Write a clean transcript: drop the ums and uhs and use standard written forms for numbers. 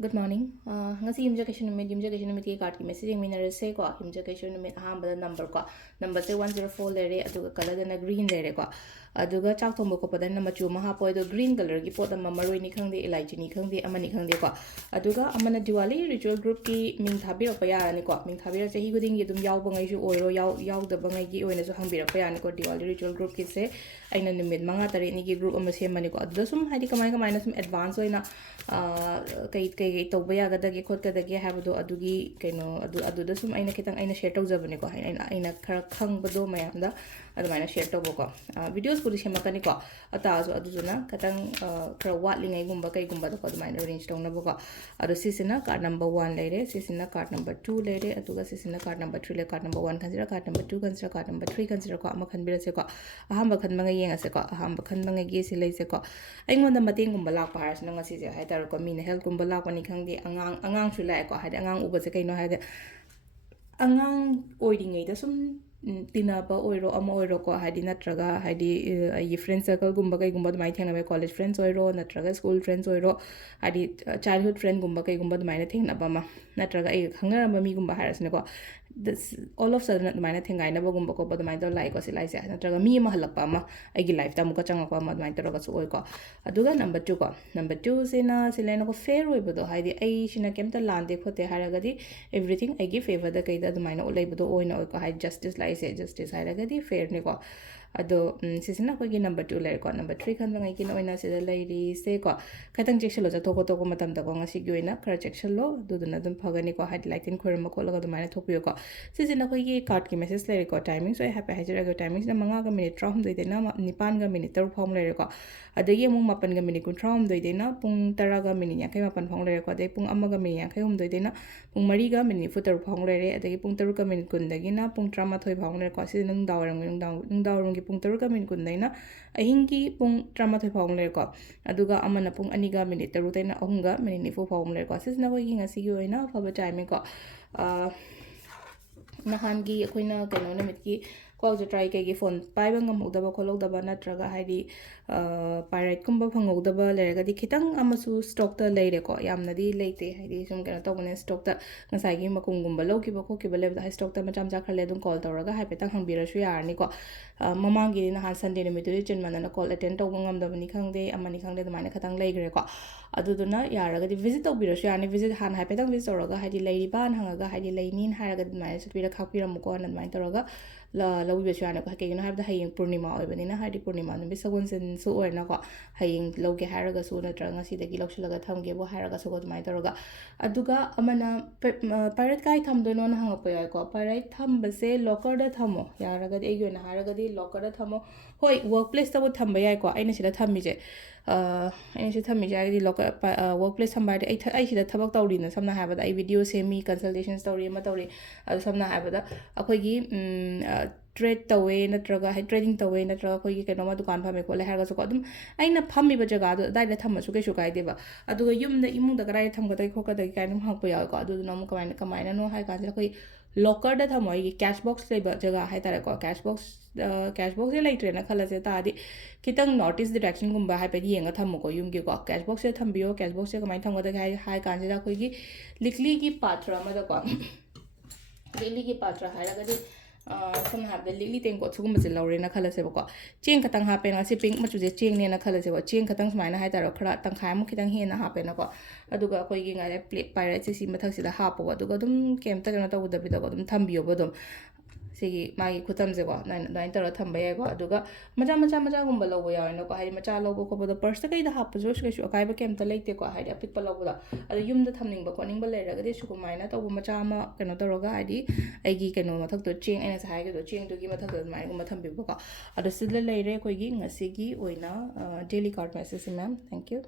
Good morning. Ngasi yumja numit ki card ki messaging minare se ko yumja numit ahambada number ko number se 104 lere aduga color dana green lere ko aduga chak thombo ko padana machu maha poi do green color ki pot amma maroi ni khangde elaichi ni khangde amani khangde ko aduga amana diwali ritual group ki ming thabira pa ya ni ko ming thabira chahi guding gi dum yaw bangai ju oiro yaw da bangai gi oina ju hangbira pa ya ni ko diwali ritual group ki se aina numit manga tare ni gi group amma se mani ko aduda sum haidi kamai na sum advance oina kai tauba yagadage khotgadage habado adugi kaino aduda sum aina kitang aina share tawjabane ko aina khara khangbado mayamda adumana share tawbako videos puri semakani ko atazo aduzuna katang khara watlingai gumba kai gumba ko adumana arrange tawnabako adu sisina card number 1 leire sisina card number 2 leire aduga sisina card number 3 le card number 1 consider card number 2 consider card number 3 consider ko ama khanbirase ko ahamba khanbanga yengase ko ahamba khanbanga gi silaise ko aingonda mating gumba lakpa harsna ngasi je haidar ko mina health gumba lakpa ni khangdi angang su lai ko haide angang uba se kaino haide angang oiringai da sum tinaba oiro ama oiro ko haidi natraga haidi ai friend circle gumba kai gumba mai thengna be college friends oiro natraga school friends oiro haidi childhood friend gumba kai gumba mai na thengna ba ma natraga ai khangna ba mi gumba harasne ko this all of sudden mai na thengai na ba gumba ko ba mai do lai ko silai se natraga mi ma halakpa ma ai gi life ta muka changa ko ma mai taraga su oi ko aduga number 2 ko number 2 sina silena ko fair oi bodo haidi ai shina kemta lande khote haragadi everything ai gi favor da kai da mai na olai bodo oi na oi ko hai justice lai se justice haragadi fair ni ko ado sisina ko gi number 2 lai ko number 3 kan ngai ki noina se lai ri se ko khatang check lo ja to ko matam da ko ngasi gi oina kara check lo du du na dum phagani ko highlight in khorma ko lo ga mai na thopiyo ko sisina ko gi card ki message lai ko timing so happy hajara go timing na manga ga minute ram doi de na nipan ga minute tar phom lai ko adagi amung mapan ga minute kun ram doi de na pung tara ga minute ya kai mapan phom lai ko de pung amma ga minute ya kai hum doi de na pung mari ga minute futar phom lai re adagi pung taru ga minute kun dagi na pung trama thoi phom lai ko si nang dawrang gi pung taru ga minute kun dai na ahingi pung trama thoi phom lai ko aduga amana pung ani ga minute taru dai na ahum ga minute nifu phom lai ko sisna ko gi ngasi gi oina phaba time ko nahangi akoina kaino namitki kwauja try kay phone paiba ngamudaba khologdaba natraga haidi pirate kumba phangogdaba leragadi khitang amasu stock ta leire ko yamnadi leite haidi sum kana tawne stock ta ngasai gi makungumba lokiba khokiba lebda hai stock ta macham ja kharle dum call tawraga hai petang hangbira su yarni ko mamangi na han sunday nimitu chinmana na call attend tawba ngamdabani khangde amani khangde damaina khatang leigre ko aduduna yaragadi visit tawbira su yarni visit han hai petang visit tawraga haidi leiri ban hangaga haidi leinin haraga damaina sutbira khakpira muko nan mai tawraga la wi besu ana ko ke no habda haying purnima oibani na hadi purnima no bisagon sen su oina ko haying loge haraga su na tranga si dagi lokshalaga thamge bo haraga su ko mai toroga aduga amana pirate kai thamdo no na hanga poya ko pirate thambase locker da thamo yaraga de yo na haraga di locker da thamo hoi workplace ta bo thamba yai ko aina sida thammi je aina sida thammi je di locker workplace thamba de ai sida thabak tawri na samna habada ai video semi consultation story ma tawri adu samna habada akoi gi trade tawe natraga hai trading tawe natraga koi gi kenoma dukan phame ko le harga so ko dum aina phammi ba jaga do dai le thamma su ke su kai deba aduga yum da imung da garai tham ga dai kho ka dai kai num hang po ya ko adu nam kamaina no hai ka ja koi locker da thamoi gi cash box le ba jaga hai tare ko cash box le tre na khala se ta di kitang notice direction gum ba hai pe yenga thammo ko yum gi ko cash box se thambio cash box se kamai tham ga dai hai ka ja koi gi likli gi patra ma da ko likli gi patra hai ra ga di some have the lily thing got some lorry na color se ko ching katang ha pe na si pink ma chu je ching ne na color se ko ching katang smai na hai ta ro khara tang khai mu kitang he na ha pe na ko aduga koi gi nga plate pirate si mathak si da ha po aduga dum kem ta na ta uda bi da ko dum thambio bo dum sigi magi khutam je ko nai ta ro thamba ye ko aduga macha gumba lo ya na ko hai macha lo ko bo da purse kai da ha pu jo su kai ba kem ta leite ko hai apik pa lo da adu yum da thamning ba ko ning ba le ra ga de su ko mai na to macha ma keno ta ro ga hai di ai gi keno mathak to ching ai na sa hai ga do ching to gi mathak to mai gumba thambi ba ko adu sid le re ko gi ngasi gi oina daily card message ma'am thank you